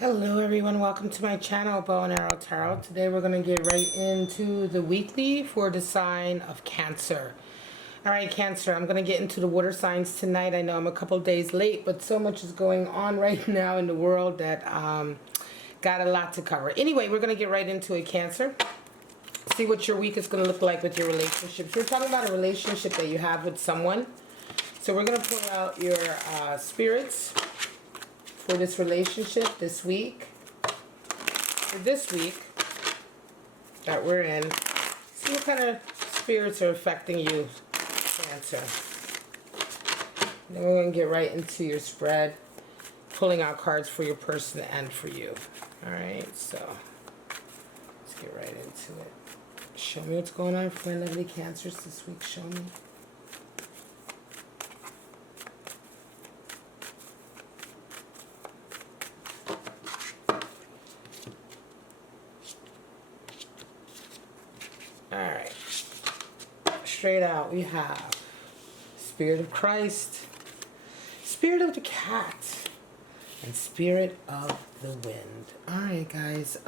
Hello everyone, welcome to my channel, Bow and Arrow Tarot. Today we're going to get right into the weekly for the sign of Cancer. Alright Cancer, I'm going to get into the water signs tonight. I know I'm a couple days late, but so much is going on right now in the world that got a lot to cover. Anyway, we're going to get right into it, Cancer. See what your week is going to look like with your relationships. We're talking about a relationship that you have with someone. So we're going to pull out your spirits for this relationship this week. For this week that we're in, see what kind of spirits are affecting you, Cancer. Then we're going to get right into your spread, pulling out cards for your person and for you. Alright, so let's get right into it. Show me what's going on for my lovely Cancers this week. Show me. Alright. Straight out we have Spirit of Christ, Spirit of the Cat, and Spirit of the Wind. Alright guys.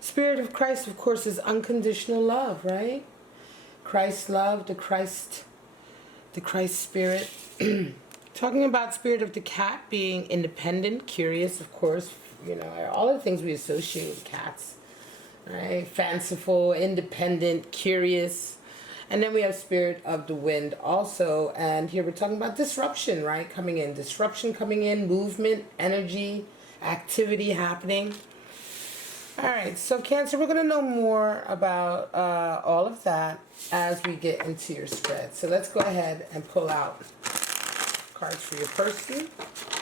Spirit of Christ, of course, is unconditional love, right? Christ love, the Christ spirit. Talking about Spirit of the Cat being independent, curious, of course, you know, all the things we associate with cats. Right? Fanciful, independent, curious. And then we have Spirit of the Wind also. And here we're talking about disruption, right? Coming in. Disruption coming in, movement, energy, activity happening. Alright, so Cancer, we're going to know more about all of that as we get into your spread. So let's go ahead and pull out cards for your person,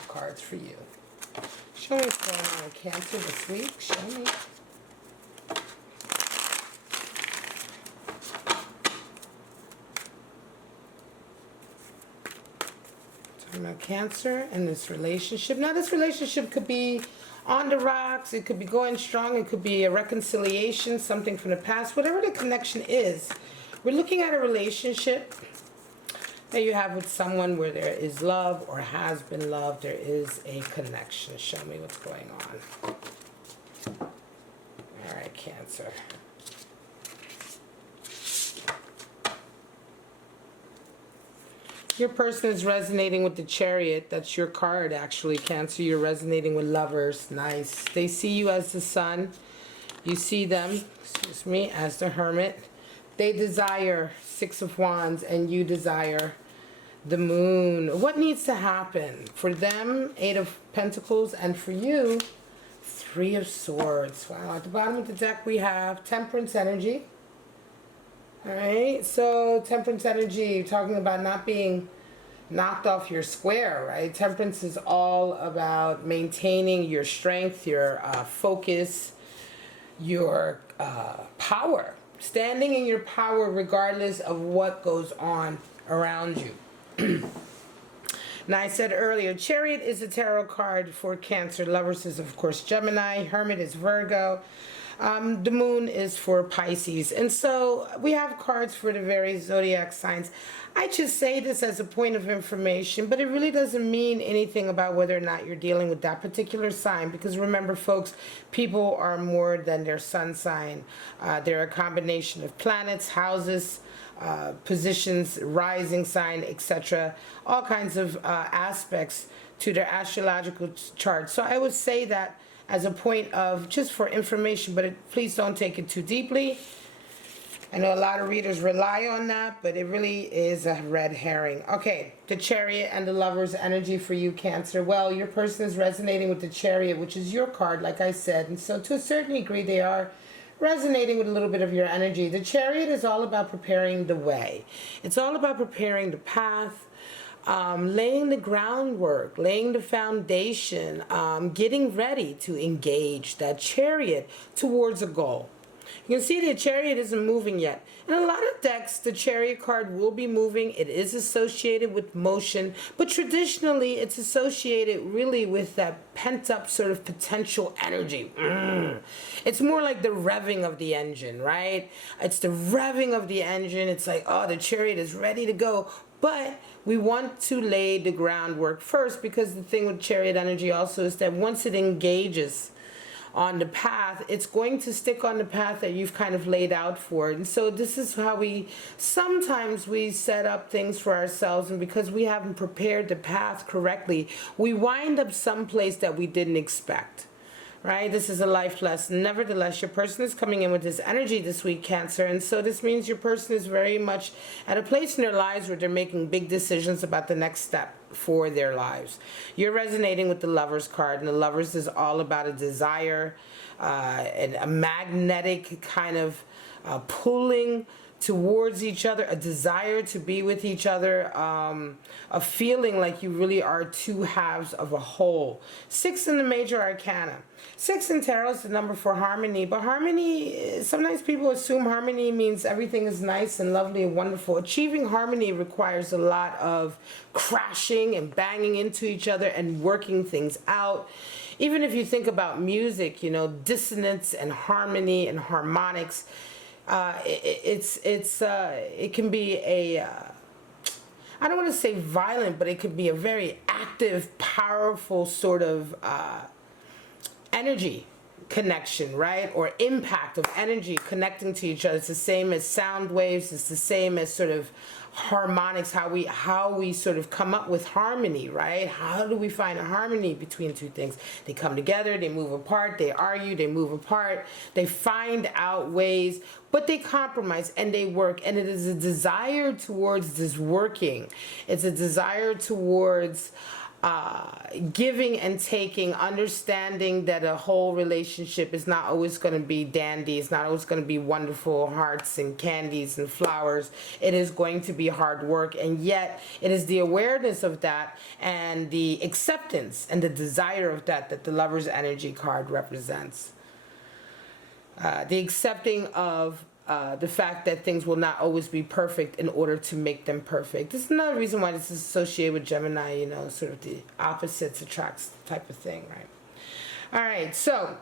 cards for you. Show me what's going on with Cancer this week. Show me. Talking about Cancer and this relationship. Now this relationship could be on the rocks, it could be going strong, it could be a reconciliation, something from the past, whatever the connection is. We're looking at a relationship that you have with someone where there is love or has been love. There is a connection. Show me what's going on. Alright, Cancer. Your person is resonating with the Chariot. That's your card, actually, Cancer. You're resonating with lovers. Nice. They see you as the sun. You see them, excuse me, as the Hermit. They desire Six of Wands, and you desire the Moon. What needs to happen? For them, Eight of Pentacles, and for you, Three of Swords. Wow, at the bottom of the deck we have Temperance energy. Alright, so Temperance energy, talking about not being knocked off your square, right? Temperance is all about maintaining your strength, your focus, your power. Standing in your power regardless of what goes on around you. Now, I said earlier, Chariot is a tarot card for Cancer. Lovers is, of course, Gemini. Hermit is Virgo. The Moon is for Pisces. And so we have cards for the various zodiac signs. I just say this as a point of information, but it really doesn't mean anything about whether or not you're dealing with that particular sign. Because remember, folks, people are more than their sun sign. They're a combination of planets, houses, positions, rising sign, etc. All kinds of aspects to their astrological chart. So I would say that as a point of just for information, but please don't take it too deeply. I know a lot of readers rely on that, but it really is a red herring. Okay, the Chariot and the Lover's energy for you, Cancer. Well, your person is resonating with the Chariot, which is your card, like I said. And so to a certain degree, they are resonating with a little bit of your energy. The Chariot is all about preparing the way. It's all about preparing the path. Laying the groundwork, laying the foundation, getting ready to engage that Chariot towards a goal. You can see the Chariot isn't moving yet. In a lot of decks, the Chariot card will be moving. It is associated with motion, but traditionally it's associated really with that pent-up sort of potential energy. It's more like the revving of the engine, right? It's the revving of the engine. It's like, oh, the Chariot is ready to go. But we want to lay the groundwork first, because the thing with chariot energy also is that once it engages on the path, it's going to stick on the path that you've kind of laid out for it. And so this is how sometimes we set up things for ourselves, and because we haven't prepared the path correctly, we wind up someplace that we didn't expect. Right? This is a life lesson. Nevertheless, your person is coming in with this energy this week, Cancer. And so this means your person is very much at a place in their lives where they're making big decisions about the next step for their lives. You're resonating with the Lovers card. And the Lovers is all about a desire, and a magnetic kind of pulling towards each other, a desire to be with each other, a feeling like you really are two halves of a whole. 6 in the major arcana. 6 in tarot is the number for harmony, but harmony, sometimes people assume harmony means everything is nice and lovely and wonderful. Achieving harmony requires a lot of crashing and banging into each other and working things out. Even if you think about music, you know, dissonance and harmony and harmonics, it can be a I don't want to say violent, but it could be a very active, powerful sort of energy connection, right? Or impact of energy connecting to each other. It's the same as sound waves. It's the same as sort of harmonics, how we sort of come up with harmony, right? How do we find a harmony between two things? They come together, they move apart, they argue, they move apart, they find out ways, but they compromise and they work. And it is a desire towards this working. It's a desire towards giving and taking, understanding that a whole relationship is not always going to be dandy. It's not always going to be wonderful hearts and candies and flowers. It is going to be hard work, and yet it is the awareness of that and the acceptance and the desire of that that the Lover's energy card represents. The accepting of the fact that things will not always be perfect in order to make them perfect. This is another reason why this is associated with Gemini, you know, sort of the opposites attracts type of thing, right? All right, so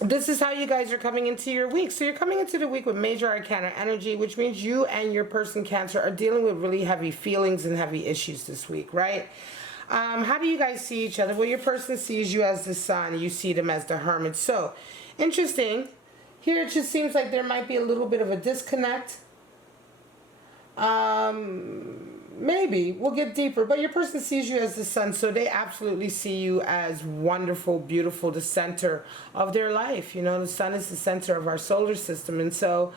this is how you guys are coming into your week. So you're coming into the week with major arcana energy, which means you and your person, Cancer, are dealing with really heavy feelings and heavy issues this week, right? How do you guys see each other? Well, your person sees you as the Sun. You see them as the Hermit. So, interesting. Here it just seems like there might be a little bit of a disconnect. Maybe. We'll get deeper. But your person sees you as the Sun, so they absolutely see you as wonderful, beautiful, the center of their life. You know, the Sun is the center of our solar system. And so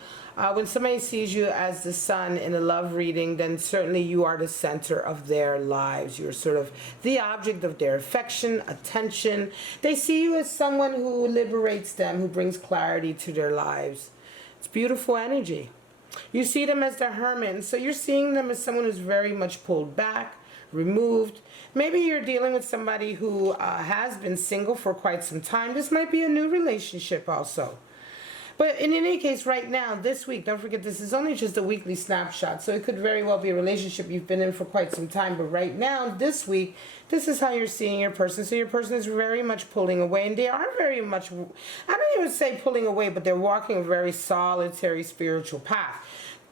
when somebody sees you as the Sun in a love reading, then certainly you are the center of their lives. You're sort of the object of their affection, attention. They see you as someone who liberates them, who brings clarity to their lives. It's beautiful energy. You see them as the Hermit, and so you're seeing them as someone who's very much pulled back, removed. Maybe you're dealing with somebody who has been single for quite some time. This might be a new relationship also. But in any case, right now, this week, don't forget this is only just a weekly snapshot, so it could very well be a relationship you've been in for quite some time. But right now, this week, this is how you're seeing your person. So your person is very much pulling away, and they are very much, I don't even say pulling away, but they're walking a very solitary spiritual path.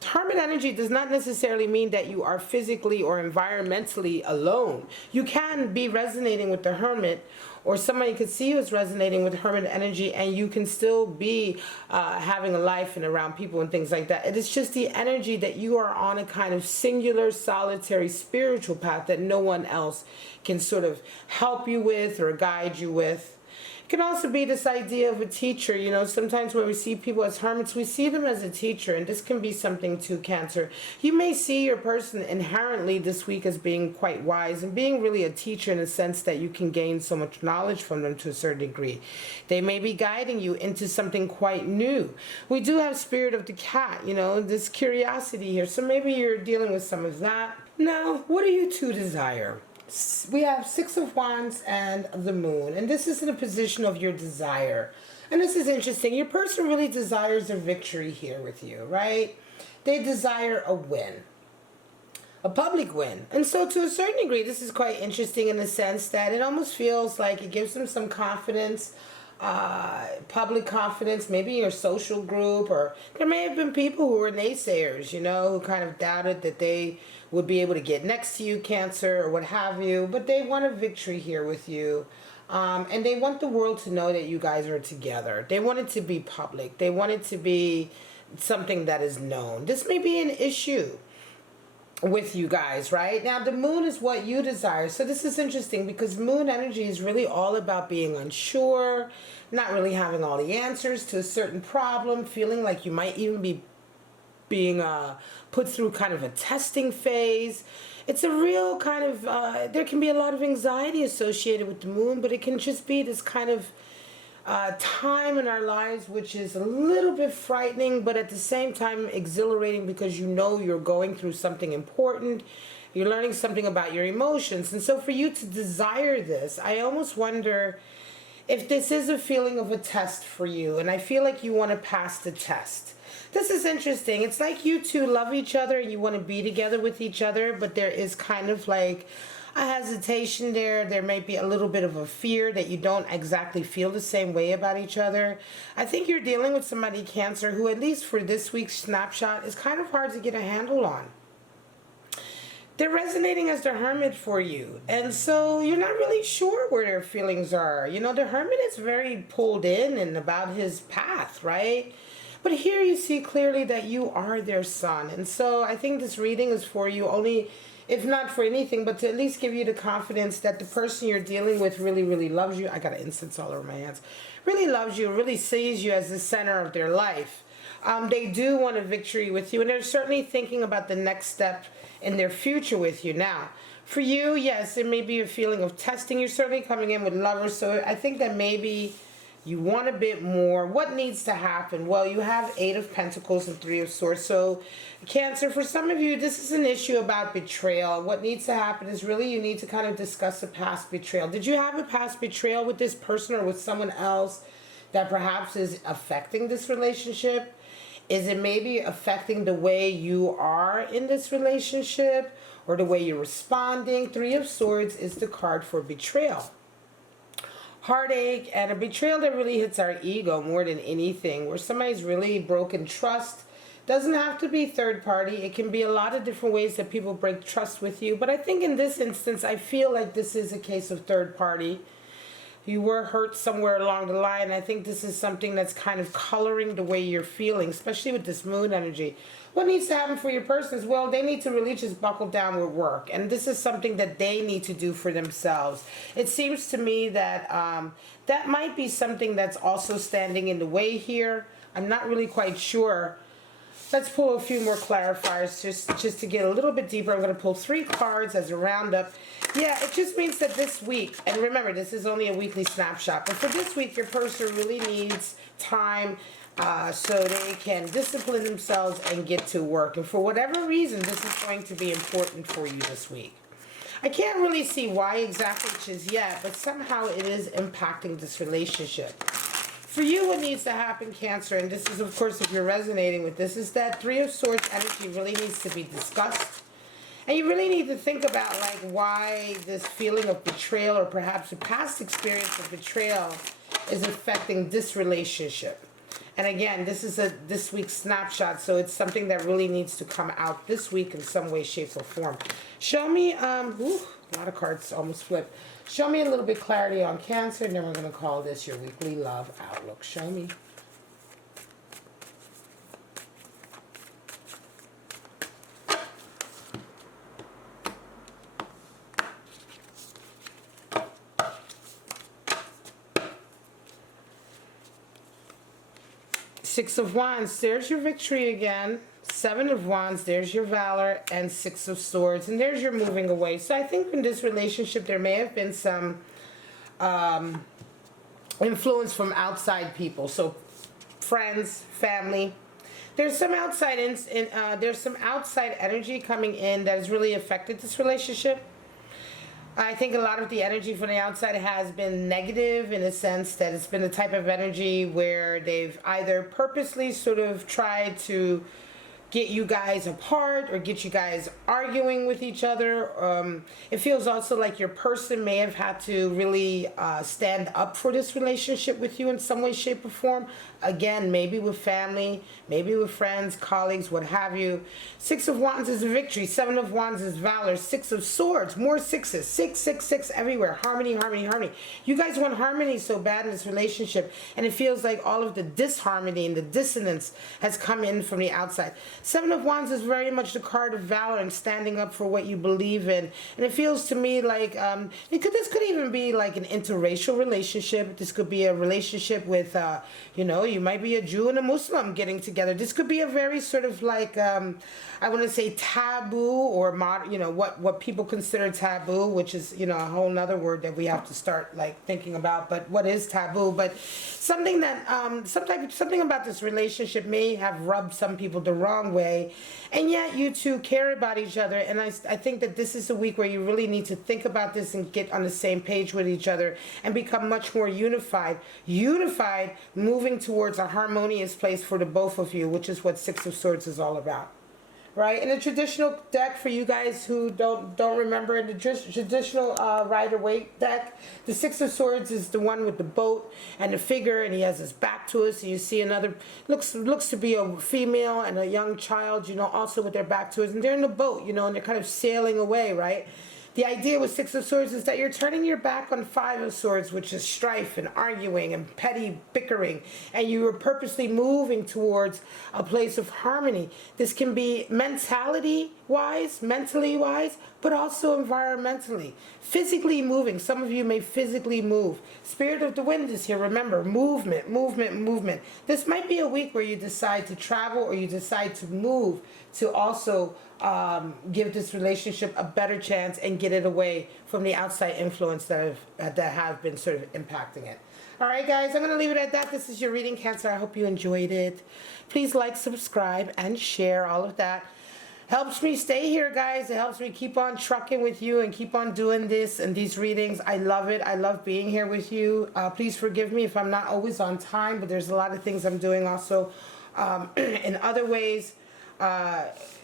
Hermit energy does not necessarily mean that you are physically or environmentally alone. You can be resonating with the Hermit, or somebody could see you as resonating with Hermit energy, and you can still be having a life and around people and things like that. It is just the energy that you are on a kind of singular, solitary spiritual path that no one else can sort of help you with or guide you with. It can also be this idea of a teacher. You know, sometimes when we see people as hermits, we see them as a teacher, and this can be something to Cancer. You may see your person inherently this week as being quite wise and being really a teacher in the sense that you can gain so much knowledge from them to a certain degree. They may be guiding you into something quite new. We do have Spirit of the Cat, you know, this curiosity here. So maybe you're dealing with some of that. Now, what do you two desire? We have 6 of Wands and the Moon, and this is in a position of your desire. And this is interesting. Your person really desires a victory here with you, right? They desire a win, a public win. And so to a certain degree, this is quite interesting in the sense that it almost feels like it gives them some confidence. public confidence, maybe your social group, or there may have been people who were naysayers, who kind of doubted that they would be able to get next to you, Cancer, or what have you, but they want a victory here with you. And they want the world to know that you guys are together. They want it to be public. They want it to be something that is known. This may be an issue with you guys, right? Now, the moon is what you desire. So this is interesting because moon energy is really all about being unsure, not really having all the answers to a certain problem, feeling like you might even be being put through kind of a testing phase. It's a real kind of, there can be a lot of anxiety associated with the moon, but it can just be this kind of time in our lives which is a little bit frightening, but at the same time exhilarating because you're going through something important. You're learning something about your emotions. And so for you to desire this, I almost wonder if this is a feeling of a test for you, and I feel like you want to pass the test. This is interesting. It's like you two love each other and you want to be together with each other, but there is kind of like a hesitation there. There may be a little bit of a fear that you don't exactly feel the same way about each other. I think you're dealing with somebody, Cancer, who at least for this week's snapshot is kind of hard to get a handle on. They're resonating as the Hermit for you. And so you're not really sure where their feelings are. The Hermit is very pulled in and about his path, right? But here you see clearly that you are their sun. And so I think this reading is for you only, if not for anything, but to at least give you the confidence that the person you're dealing with really, really loves you. I got an incense all over my hands. Really loves you, really sees you as the center of their life. They do want a victory with you, and they're certainly thinking about the next step in their future with you. Now, for you, yes, it may be a feeling of testing. You're certainly coming in with Lovers, so I think that maybe you want a bit more. What needs to happen? Well, you have 8 of Pentacles and 3 of Swords. So, Cancer, for some of you, this is an issue about betrayal. What needs to happen is really you need to kind of discuss a past betrayal. Did you have a past betrayal with this person or with someone else that perhaps is affecting this relationship? Is it maybe affecting the way you are in this relationship or the way you're responding? 3 of Swords is the card for betrayal. Heartache and a betrayal that really hits our ego more than anything, where somebody's really broken trust. Doesn't have to be third party. It can be a lot of different ways that people break trust with you. But I think in this instance, I feel like this is a case of third party. You were hurt somewhere along the line. I think this is something that's kind of coloring the way you're feeling, especially with this moon energy. What needs to happen for your person is, well, they need to really just buckle down with work. And this is something that they need to do for themselves. It seems to me that that might be something that's also standing in the way here. I'm not really quite sure. Let's pull a few more clarifiers just to get a little bit deeper. I'm going to pull 3 cards as a roundup. Yeah, it just means that this week, and remember, this is only a weekly snapshot, but for this week, your person really needs time so they can discipline themselves and get to work. And for whatever reason, this is going to be important for you this week. I can't really see why exactly just yet, but somehow it is impacting this relationship. For you, what needs to happen, Cancer, and this is, of course, if you're resonating with this, is that 3 of Swords energy really needs to be discussed. And you really need to think about, like, why this feeling of betrayal or perhaps a past experience of betrayal is affecting this relationship. And again, this is this week's snapshot, so it's something that really needs to come out this week in some way, shape, or form. Show me, a lot of cards almost flipped. Show me a little bit clarity on Cancer, and then we're going to call this your weekly love outlook. Show me. Six of Wands, there's your victory again. 7 of Wands, there's your valor, and 6 of Swords, and there's your moving away. So I think in this relationship there may have been some influence from outside people, so friends, family. There's some outside there's some outside energy coming in that has really affected this relationship. I think a lot of the energy from the outside has been negative in the sense that it's been the type of energy where they've either purposely sort of tried to get you guys apart or get you guys arguing with each other. It feels also like your person may have had to really stand up for this relationship with you in some way, shape, or form. Again, maybe with family, maybe with friends, colleagues, what have you. Six of Wands is victory. Seven of Wands is valor. Six of Swords, more sixes. Six, six, six everywhere. Harmony, harmony, harmony. You guys want harmony so bad in this relationship, and it feels like all of the disharmony and the dissonance has come in from the outside. Seven of Wands is very much the card of valor and standing up for what you believe in. And it feels to me like this could even be like an interracial relationship. This could be a relationship with, you might be a Jew and a Muslim getting together. This could be a very sort of like, I want to say taboo or what people consider taboo, which is, a whole nother word that we have to start like thinking about. But what is taboo? But something that, something about this relationship may have rubbed some people the wrong way. And yet you two care about each other. And I think that this is a week where you really need to think about this and get on the same page with each other and become much more unified. Unified, moving towards a harmonious place for the both of you, which is what Six of Swords is all about. Right? In the traditional deck, for you guys who don't remember, in the traditional Rider-Waite deck, the Six of Swords is the one with the boat and the figure, and he has his back to us. And you see another, looks to be a female and a young child, also with their back to us. And they're in the boat, and they're kind of sailing away, right? The idea with Six of Swords is that you're turning your back on Five of Swords, which is strife and arguing and petty bickering, and you are purposely moving towards a place of harmony. This can be mentally wise, but also environmentally. Physically moving. Some of you may physically move. Spirit of the Wind is here. Remember, movement, movement, movement. This might be a week where you decide to travel or you decide to move to also give this relationship a better chance and get it away from the outside influence that have been sort of impacting it. All right, guys, I'm going to leave it at that. This is your reading, Cancer. I hope you enjoyed it. Please like, subscribe, and share all of that. Helps me stay here, guys. It helps me keep on trucking with you and keep on doing this and these readings. I love it. I love being here with you. Please forgive me if I'm not always on time, but there's a lot of things I'm doing also in other ways.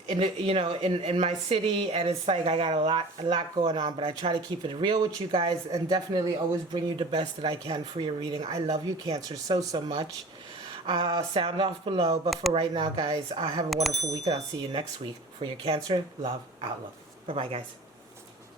In my city, and it's like I got a lot going on, but I try to keep it real with you guys and definitely always bring you the best that I can for your reading. I love you, Cancer, so much. Sound off below, but for right now, guys, have a wonderful week, and I'll see you next week for your Cancer Love Outlook. Bye-bye, guys.